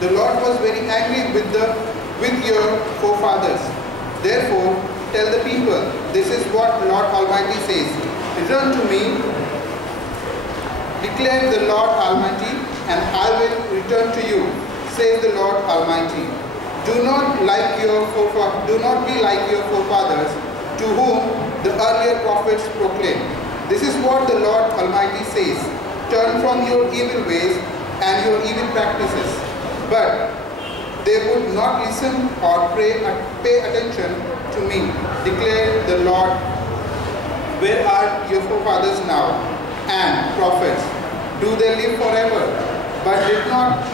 The Lord was very angry with your forefathers. Therefore, tell the people, this is what Lord Almighty says. Return to me, declare the Lord Almighty, and I will return to you, says the Lord Almighty. Do not be like your forefathers, to whom the earlier prophets proclaimed. This is what the Lord Almighty says. Turn from your evil ways and your evil practices. But they would not listen or pay attention to me, declare the Lord. Where are your forefathers now? And prophets, do they live forever? But did not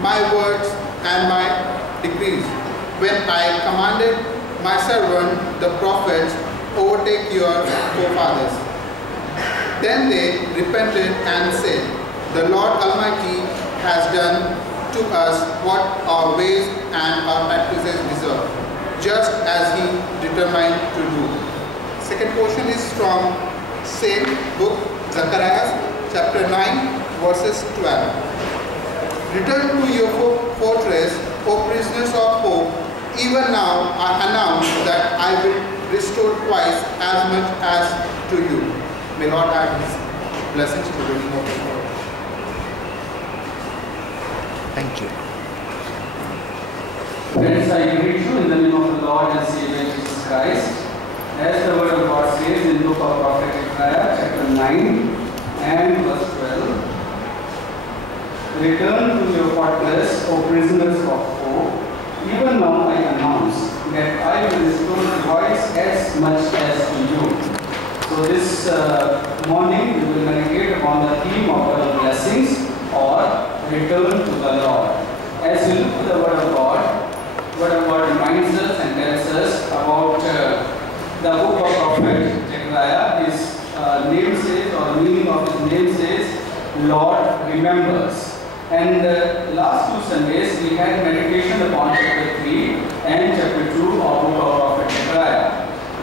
my words and my decrees, when I commanded my servant the prophets, overtake your forefathers? Then they repented and said, the Lord Almighty has done to us what our ways and our practices deserve, just as He determined to do. Second portion is from same book, Zechariah, chapter 9, verses 12. Return to your fortress, O prisoners of hope. Even now I announce that I will restore twice as much as to you. May Lord add His blessings to the reading of His word. Thank you. Friends, I greet you in the name of the Lord and Savior Jesus Christ. As the word of God says in the book of Prophet Zechariah, chapter 9 and verse 12. Return to your fortress, O prisoners of hope. Even now I announce that I will restore twice as much as to you. So this morning we will meditate upon the theme of our blessings or return to the Lord. As we look to the Word of God reminds us and tells us about the book of Prophet Zechariah. His name says, or the meaning of his name says, Lord remembers. And last two Sundays we had meditation upon chapter 3 and chapter 2 of book of Prophet Zechariah.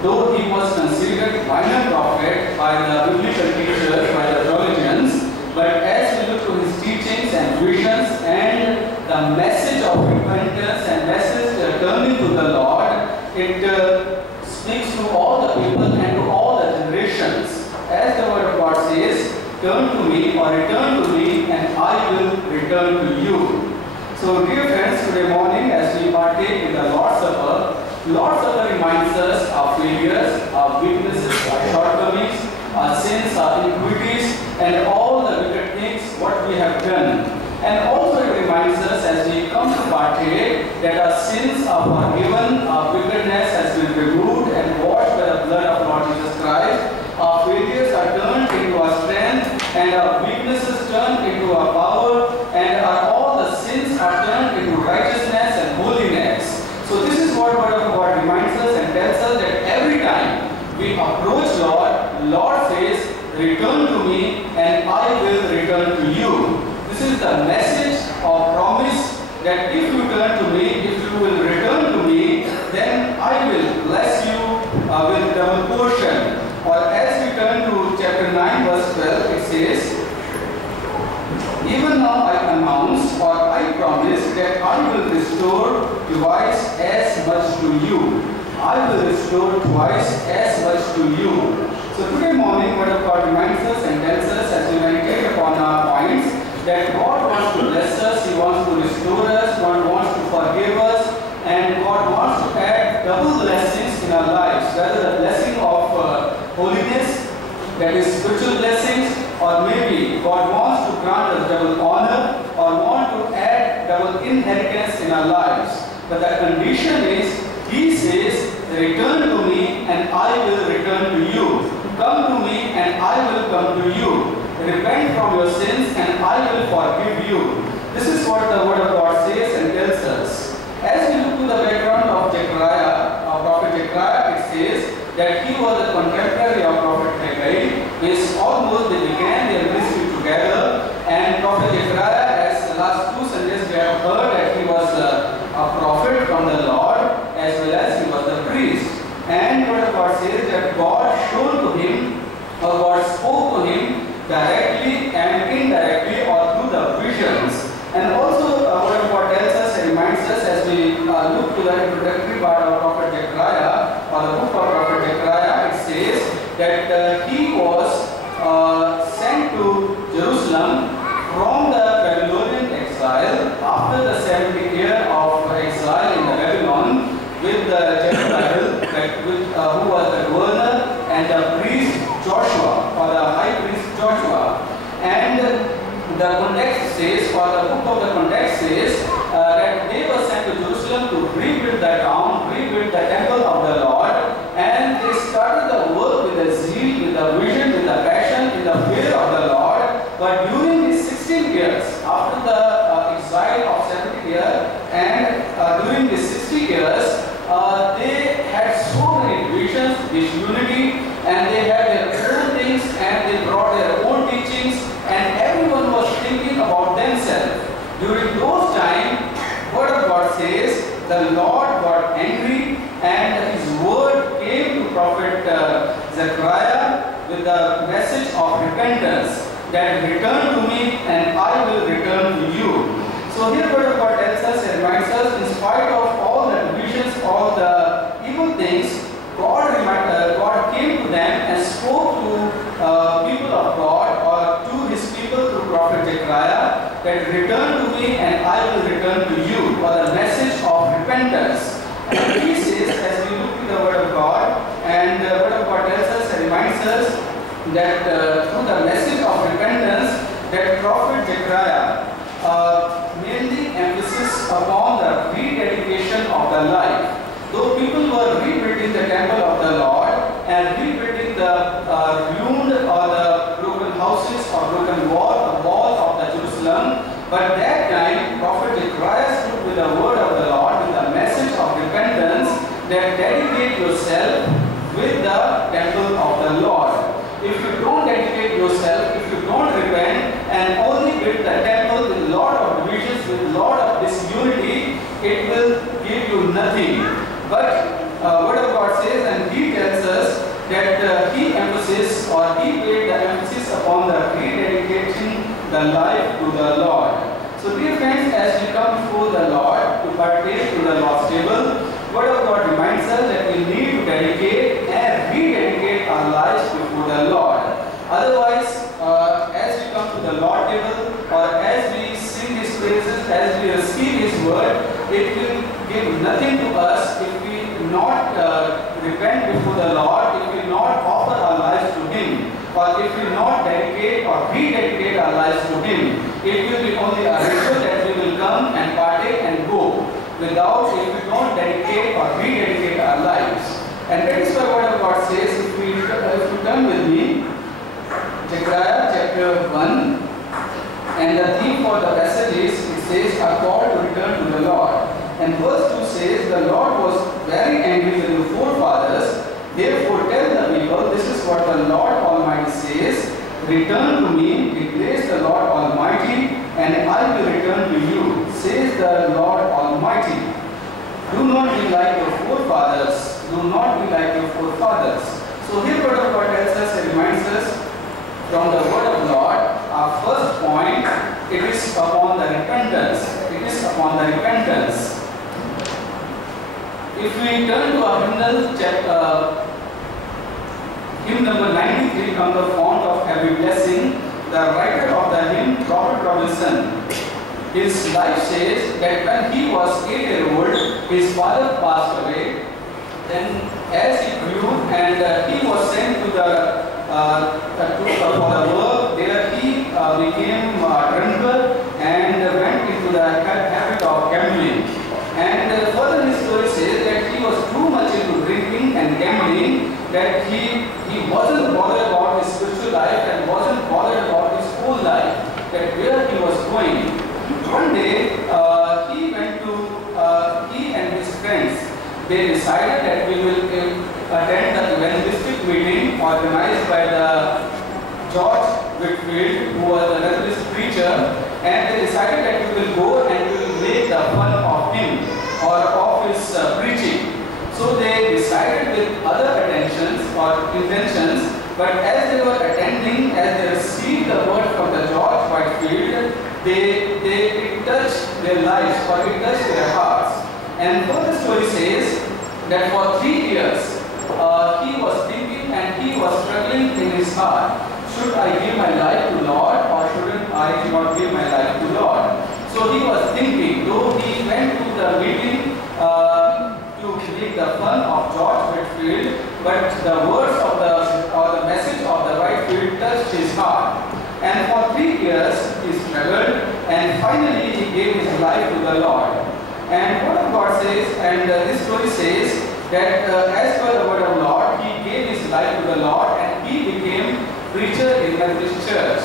Though he was considered minor prophet by the biblical teachers, by the theologians, but as we look to his teachings and visions and the message of repentance and message turning to the Lord, it speaks to all the people and to all the generations. As the word of God says, turn to me or return to me and I will return to you. So dear friends, today morning as we partake in the Lord's Supper reminds us our failures, our weaknesses, our shortcomings, our sins, our iniquities, and all the wicked things what we have done. And also it reminds us as we come to partake that our sins are forgiven, our wickedness has been removed and washed by the blood of Lord Jesus Christ. Our failures are turned into our strength and our weaknesses turned into our power, and all the sins are turned into righteousness and holiness. So this is what Word of God reminds us and tells us that every time we approach Lord says, return to me and I will return to you. This is the message or promise that if you turn to me, if you will return to me, then I will bless you with double portion. Or as we turn to chapter 9 verse 12, it says, even now I announce or I promise that I will restore twice as much to you. I will restore twice as much to you. So today morning, Word of God reminds us and tells us as we meditate upon our points that God wants to bless us, He wants to restore us, God wants to forgive us, and God wants to add double blessings in our lives, whether the blessing of holiness, that is spiritual blessings, or maybe God wants to grant us double honor or want to add double inheritance in our lives. But the condition is, He says, return to me and I will return to you. Come to me and I will come to you. Repent from your sins and I will forgive you. This is what the Word of God says and tells us. As we look to the background of Zechariah, of Prophet Zechariah, it says that he was a contemporary of Prophet Haggai. They began their ministry together, and Prophet Zechariah, as the last two Sundays we have heard that he was a prophet from the Lord as well as he was the priest. And what God says that God showed to him or God spoke to him directly and indirectly or through the visions. And also what God tells look to the introductory part of Prophet Zechariah, or the book of Prophet Zechariah, it says that he was sent to Jerusalem from the Babylonian exile after the 70th year of exile in the Babylon with the Zerubbabel, who was the governor, and the priest Joshua, or the high priest Joshua. And the context says, or the book of the context says, that they were sent to Jerusalem to rebuild the town, rebuild the temple of the Lord, and they started the work with a zeal, with a vision, with a passion, in the fear of the Lord. But during these 16 years, after the exile of 70 years, and during these 60 years, they had so many divisions, disunity, and they had their own things, and they brought their own teachings, and everyone was thinking about themselves. During those times, Word of God says, the Lord got angry, and His word came to Prophet Zechariah with the message of repentance, that return to me and I will return to you. So here Word of God tells us and reminds us, in spite of all the divisions, all the evil things, God came to them and spoke to people of God, or to His people through Prophet Zechariah, that return to me and I will return to you, or the message of repentance. And He says, as we look to the Word of God, and the Word of God tells us and reminds us that through the message of repentance, that Prophet Zechariah mainly emphasis upon the rededication of the life. Though people were rebuilding the temple of the Lord and rebuilding the ruined or the broken houses or broken wall of the Jerusalem, but that time Prophet Zechariah stood with the word of the Lord, with the message of repentance, that dedicate yourself with the temple of the Lord. If you don't dedicate yourself, if you don't repent, and only with the temple, with a lot of divisions, with a lot of disunity, it will give you nothing. But Word of God says, and He tells us that He emphasizes, or He laid the emphasis upon the rededicating the life to the Lord. So dear friends, as we come before the Lord to partake in the Lord's table, Word of God reminds us that we need to dedicate and rededicate our lives before the Lord. Otherwise, as we come to the Lord's table, or as we sing His praises, as we receive His word, it will give nothing to us if we not repent before the Lord, if we not offer our lives to Him, or if we not dedicate or rededicate our lives to Him. It will be only a ritual that we will come and partake and go, without, if we don't dedicate or rededicate our lives. And that is why Word of God says, if you turn with me, Zechariah chapter 1, and the theme for the passage is, it says, a call to return to the Lord. And verse 2 says, the Lord was very angry with your forefathers, therefore tell the people, this is what the Lord Almighty says, return to me, declares the Lord Almighty, and I will return to you, says the Lord Almighty. Do not be like your forefathers, do not be like your forefathers. So here Word of God tells us and reminds us from the Word of God, our first point, it is upon the repentance. It is upon the repentance. If we turn to our hymnal, hymn number 93 from the font of Heavy Blessing, the writer of the hymn, Robert Robinson, his life says that when he was 8 years old, his father passed away. Then as he grew and he was sent to the for the work, there he became drunkard and went into the habit of gambling. And further his story says that he was too much into drinking and gambling that he wasn't bothered about his spiritual life and wasn't bothered about his whole life, that where he was going. One day he and his friends, they decided that we will attend the evangelistic meeting organized by the George Whitfield, who was a Methodist preacher, and they decided that we will go and we will make the fun of him or of his preaching. So they decided with other intentions, but as they were attending, as they received the word from the George Whitfield, it touched their lives or it touched their hearts. And further story says that for 3 years he was thinking and he was struggling in his heart. Should I give my life to Lord or shouldn't I not give my life to Lord? So he was thinking, though he went to the meeting to make the fun of George Whitefield, but the words of the message of the Whitefield touched his heart. And for 3 years he struggled and finally he gave his life to the Lord. And what God says, and this story says that as per the word of Lord, he gave his life to the Lord and he became preacher in Methodist Church.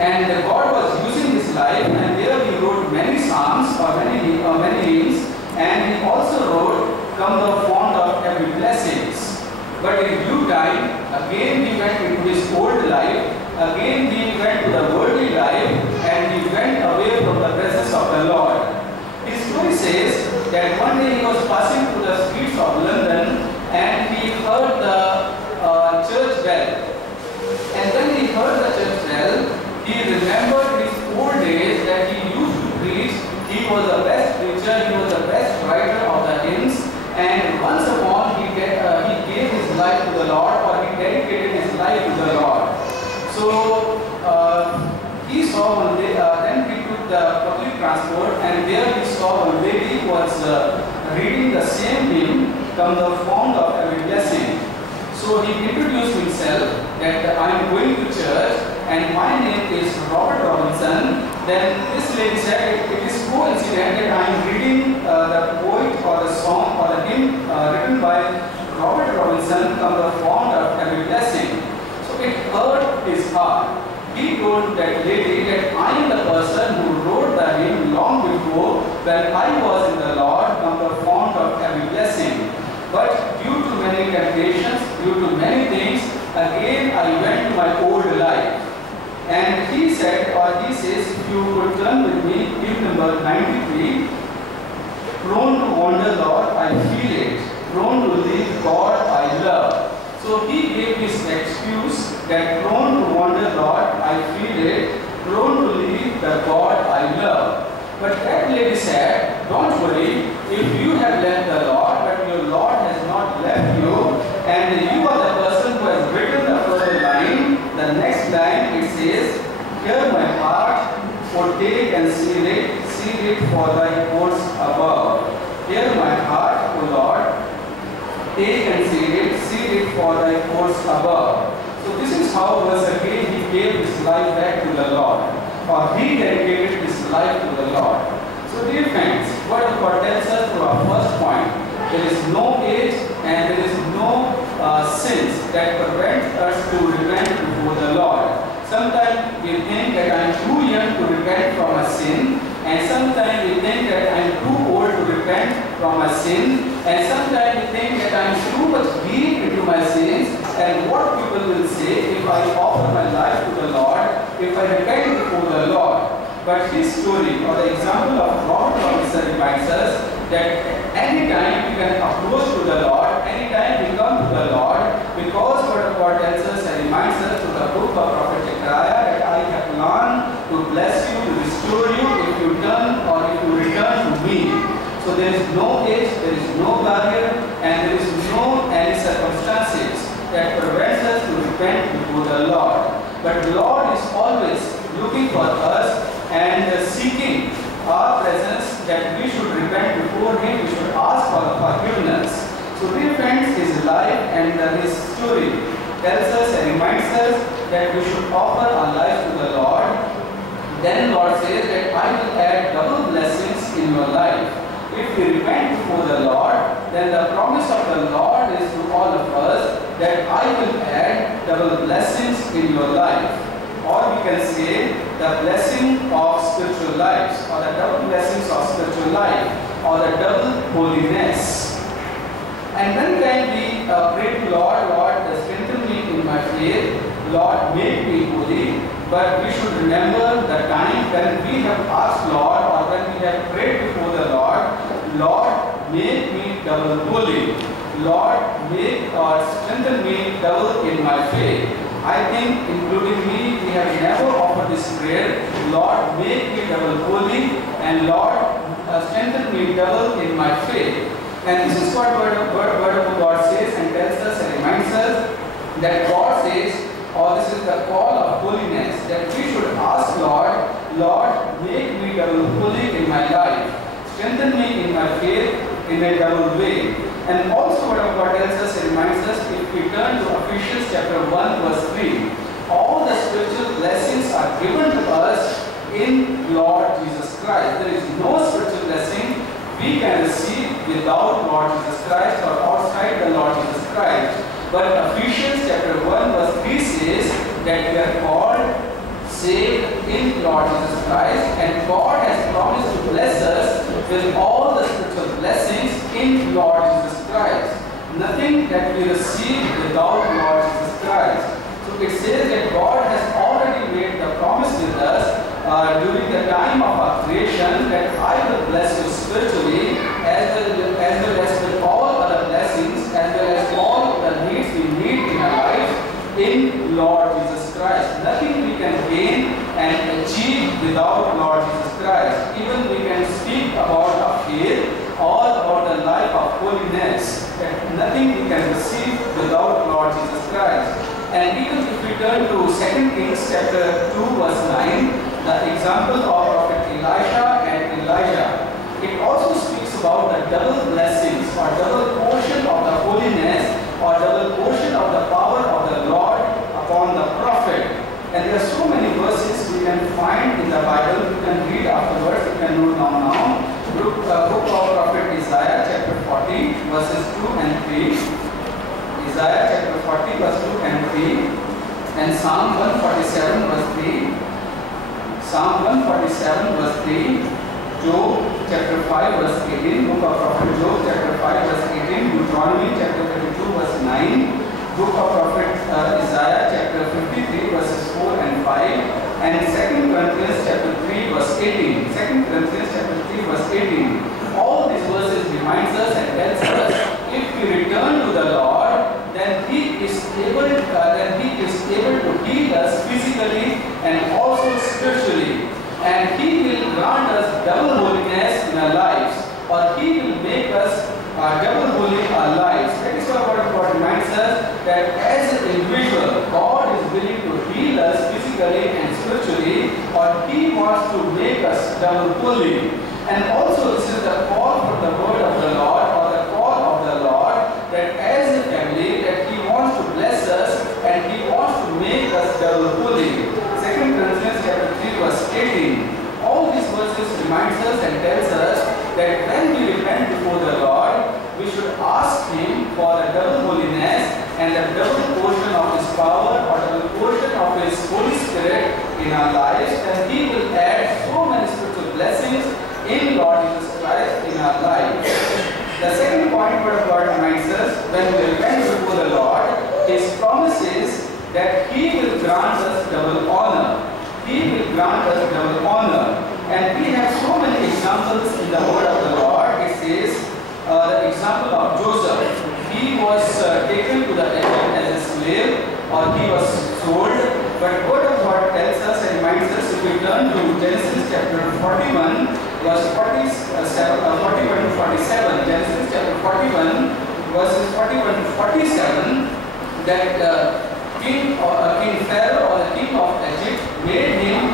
And God was using his life, and there he wrote many psalms or many hymns, and he also wrote, "Come thou fond of every blessings." But in due time, again he went into his old life, again he went to the worldly life, and he went away from the presence of the Lord. His story says that one day he was passing through the streets of London, and he heard the church bell. And when he heard the church bell, he remembered his old days that he used to preach. He was the best preacher, he was the best writer of the hymns, and once upon he gave his life to the Lord, or he dedicated his life to the Lord. So he saw one day, then he took the public transport, and there he saw a lady who was reading the same hymn, "Come thou fond of every blessing." So he introduced himself that I am going to church and my name is Robert Robinson. Then this lady said, it is coincident that I am reading the poet or the song or the hymn written by Robert Robinson, "Come thou fond of every blessing." So it hurt his heart. He told that lady that I am the person who wrote the hymn long before when I was in the Lord, "Come thou fond of every blessing." But due to many temptations, due to many things, again I went to my old life. And he said, or he says, if you could turn with me, hymn number 93, "Prone to wander, Lord, I feel it. Prone to leave God I love." So he gave his excuse that prone to wander, Lord, I feel it. Prone to leave the God I love. But that lady said, don't worry, if you have left the Lord, but your Lord has not left you, and you are the person who has written the first line, the next line it says, "Hear my heart, for take and seal it for thy courts above." Hear my heart, O Lord, take and seal it for thy courts above. So this is how once again he gave his life back to the Lord, or he dedicated his life to the Lord. So dear friends, what God tells us to our first point, there is no age and there is no sins that prevent us to repent before the Lord. Sometimes we think that I am too young to repent from a sin, and sometimes we think that I am too old to repent from a sin, and sometimes we think that I am too much deep into my sins, and what people will say if I offer my life to the Lord, if I repent before the Lord. But his story, or the example of Robert Robinson, reminds us that anytime we can approach to the Lord, anytime we come to the Lord, because what God tells us and reminds us to the book of Prophet Zechariah that I have planned to bless you, to restore you if you turn or if you return to me. So there is no age, there is no barrier, and there is no any circumstances that prevents us to repent before the Lord. But the Lord is always looking for us and seeking our presence, that we should repent before Him, we should ask for forgiveness. So dear friends, His life and His story tells us and reminds us that we should offer our life to the Lord. Then Lord says that I will add double blessings in your life. If we repent before the Lord, then the promise of the Lord is to all of us that I will add double blessings in your life. Or we can say the blessing of spiritual lives, or the double blessings of spiritual life, or the double holiness. And then we pray to Lord, Lord, strengthen me in my faith, Lord, make me holy. But we should remember the time when we have asked Lord, or when we have prayed before the Lord, Lord, make me double holy. Lord, make or strengthen me double in my faith. I think, including me, we have never offered this prayer, Lord, make me double holy, and Lord, strengthen me double in my faith. And this is what word of God says and tells us and reminds us that God says, or this is the call of holiness, that we should ask Lord, make me double holy in my life. Strengthen me in my faith in a double way. And also what God tells us and reminds us, if we turn to Ephesians chapter 1 verse 3, all the spiritual blessings are given to us in Lord Jesus Christ. There is no spiritual blessing we can receive without Lord Jesus Christ or outside the Lord Jesus Christ. But Ephesians chapter 1 verse 3 says that we are called, saved in Lord Jesus Christ, and God has promised to bless us with all the spiritual blessings in Lord Jesus Christ. Nothing that we receive without Lord Jesus Christ. So it says that God has already made the promise with us during the time of our creation that I will bless you spiritually as well as with all other blessings, as well as all the needs we need in our life in Lord Jesus Christ. Nothing we can gain and achieve without Lord Jesus Christ. Even we can speak about our faith or about the life of holiness, that nothing we can receive without Lord Jesus Christ. And even if we turn to 2 Kings chapter 2 verse 9, the example of Prophet Elisha and Elijah, it also speaks about the double blessings or double portion of the holiness or double portion of the power of the Lord upon the prophet. And there are so many verses we can find in the Bible. You can read afterwards, you can note down now. Book of Prophet Isaiah chapter 40 verses 2 and 3. Isaiah chapter 40 verse 2 and 3. And Psalm 147 verse 3. Psalm 147 verse 3. Job chapter 5 verse 18. Book of Prophet Job chapter 5 verse 18. Deuteronomy chapter 32 verse 9. Book of Prophet Isaiah chapter 53 verses 4 and 5. And 2 Corinthians chapter 3 verse 18. 2 Corinthians chapter 3 verse 18. All these verses reminds us and tells us if we return to the Lord, then He is able to heal us physically and also spiritually. And He will grant us double holiness in our lives, or He will make us double holy in our lives. That is what God reminds us, that as an individual, God is willing to heal us physically and spiritually, or He wants to make us double holy. And also this is the call from the word of the Lord, or the call of the Lord, that as a family, that He wants to bless us and He wants to make us double holy. 2 Corinthians chapter 3 verse 18. All these verses reminds us and tells us that when we repent before the Lord, we should ask Him for the double holiness and the double portion of His power or double portion of His Holy Spirit in our lives, and He will add so many spiritual blessings in Lord Jesus Christ in our lives. The second point where God reminds us, when we repent before the Lord, His promise is that He will grant us double honor. He will grant us double honor. And we have so many examples in the word of the Lord. It says, the example of Joseph. He was taken to the Egypt as a slave, or he was sold. But word of God tells us and reminds us, if we turn to Genesis chapter 41, verse 41 to 47, Genesis chapter 41, verses 41 to 47, that King Pharaoh, or the king of Egypt, made him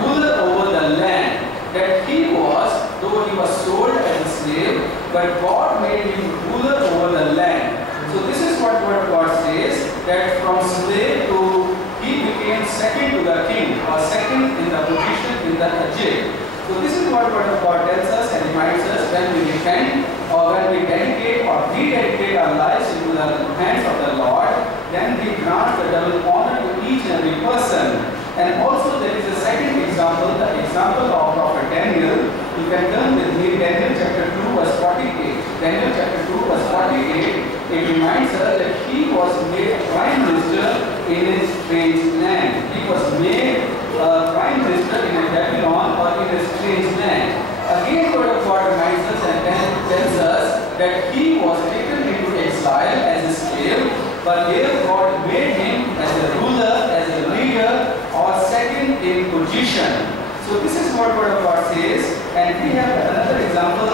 ruler over the land. That he was, though he was sold as a slave, but God made him ruler over the land. So this is what word of God says, that from slave to he became second to the king, or second in the position in the Egypt. So this is what word of God tells us and reminds us, when we repent or when we dedicate or rededicate our lives into the hands of the Lord, then we grant the double honor to each and every person. And also there is a second example, the example of Prophet Daniel. You can turn with me, Daniel chapter 2 verse 48. Daniel chapter 2 verse 48. It reminds us that he was made prime minister in a strange land. He was made prime minister in a Babylon, or in a strange land. Again, word of God reminds us and tells us that he was taken into exile as a slave, but there God made him as a ruler, as a leader, or second in position. So this is what word of God says, And we have another example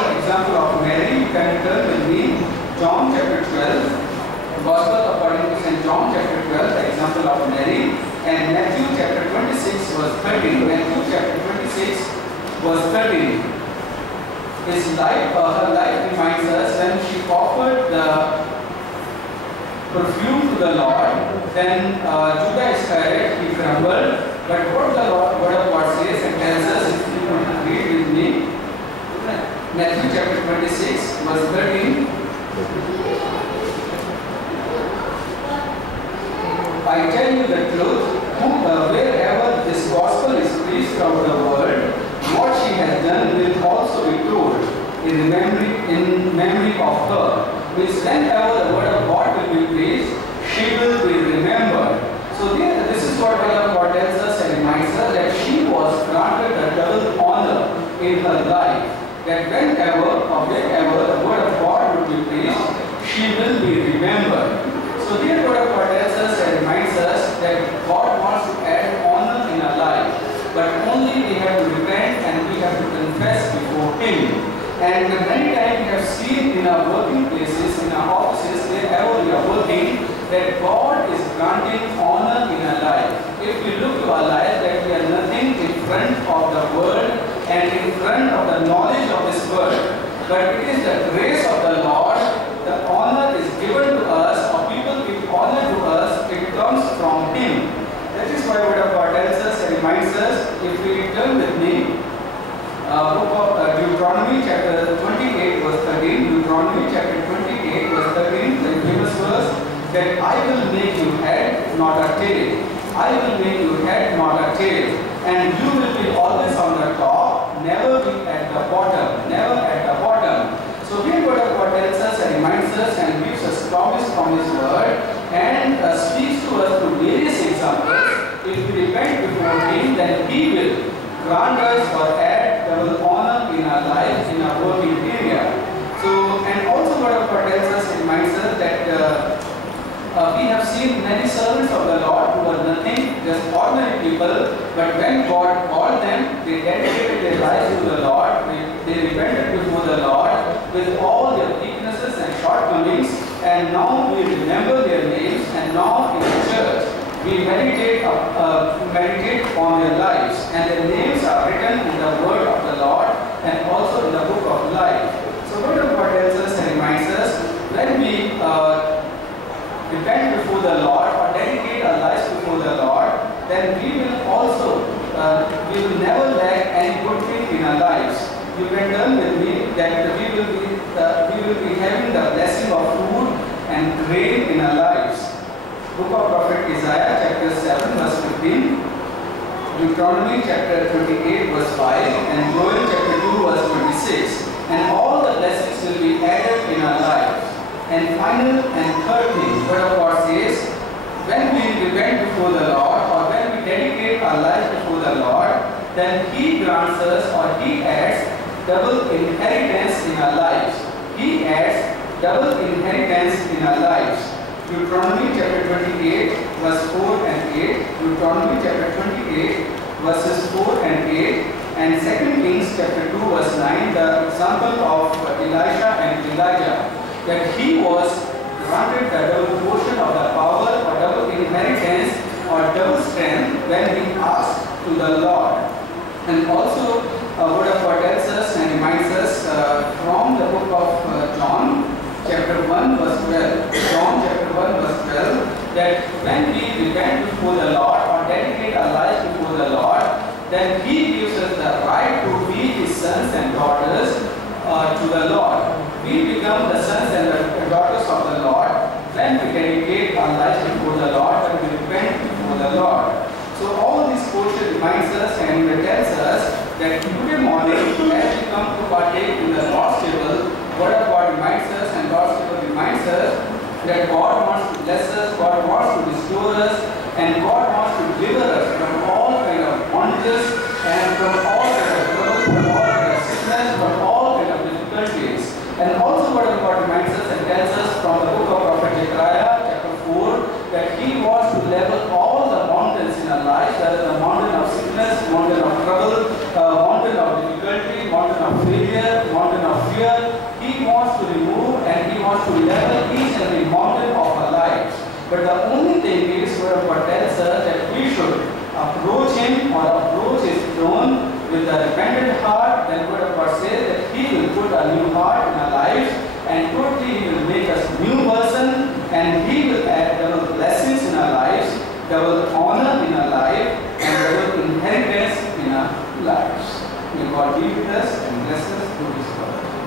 of Mary. You can turn with me, John chapter 12, Gospel according to St. John chapter 12, the example of Mary, and Matthew chapter 26 verse 13. Matthew chapter 26 verse 13. Her life reminds us when she offered the perfume to the Lord, then Judas Iscariot, he grumbled. But what the word of God says and tells us, if you want to read with me, Matthew chapter 26 verse 13. I tell you the truth, wherever this gospel is preached throughout the world, what she has done will also be told in memory of her. Which whenever the word of God will be preached, she will be remembered. So this is what word of God tells us and reminds us that she was granted a double honor in her life. That whenever or wherever the word of God will be preached, she will be remembered. So here word of God tells us and reminds us that God wants to add honor in our life, but only we have to repent and we have to confess before Him. And many times we have seen in our working places, in our offices, wherever we are working, that God is granting honor in our life. If we look to our life, that we are nothing in front of the world and in front of the knowledge of this world, but it is the grace of the Lord. The honor is given to us, or people give honor to us, it comes from Him. That is why word of God tells us and reminds us. If we turn with me, book of Deuteronomy chapter 28 verse 13, Deuteronomy chapter 28 verse 13, the famous verse, that I will make you head, not a tail. I will make you head, not a tail. And you will be always on the top, never be at the bottom, never at the bottom. So here word of God tells us and reminds us and gives us promise from His word and speaks to us through various examples. If we repent before Him, then He will grant us or add double honor in our life, in our working area. So, and also word of God tells us and reminds us that we have seen many servants of the Lord who were nothing, just ordinary people, but when God called them, they dedicated their lives to the Lord, they repented before the Lord with all their weaknesses and shortcomings, and now we remember their names, and now in the church we meditate on their lives, and their names are written in the word of the Lord and also in the book of life. So word of God tells us and reminds us, when we repent before the Lord or dedicate our lives before the Lord, then we will also, we will never lack any good thing in our lives. You can turn with me that we will be having the blessing of food and grain in our lives. Book of Prophet Isaiah chapter 7 verse 15, Deuteronomy chapter 28 verse 5, and Joel chapter 2 verse 26. And all the blessings will be added in our lives. And final and third thing, word of God says, when we repent before the Lord or when we dedicate our life before the Lord, then He grants us or He adds double inheritance in our lives. He adds double inheritance in our lives. Deuteronomy chapter 28 verse 4 and 8, Deuteronomy chapter 28 verses 4 and 8, and 2 Kings chapter 2 verse 9, the example of Elisha and Elijah, that he was granted the double portion of the power or double inheritance or double strength when he asked to the Lord. And also word of God tells us and reminds us from the book of John chapter 1 verse 12, John chapter 1 verse 12, that when we repent before the Lord or dedicate our lives before the Lord, then He gives us the right to be His sons and daughters to the Lord. We become the sons and the daughters of the Lord when we dedicate our lives before the Lord, when we repent before the Lord. So all these portions reminds us and tells us that today morning, as we come to partake in the Lord's table, word of God reminds us and God's table reminds us that God wants to bless us, God wants to restore us, and God wants to deliver us from all kind of bondages and from all kind of trouble, from all kind of sickness, from all kind of difficulties. And also word of God reminds us and tells us from the book of Prophet Zechariah chapter 4 that He wants to level all the mountains in our lives, that is the mountain of sickness, mountain of trouble, mountain of difficulty, mountain of failure, mountain of fear. He wants to remove and He wants to level each and every mountain of our lives. But the only thing is, Word of God tells us that we should approach Him or approach His throne with a repentant heart. Then Word of God says that He will put a new heart in our lives, and totally He will make us new person, and He will add double blessings in our lives, double honor in our life, and double inheritance in our lives. May God be with us and bless us through His word.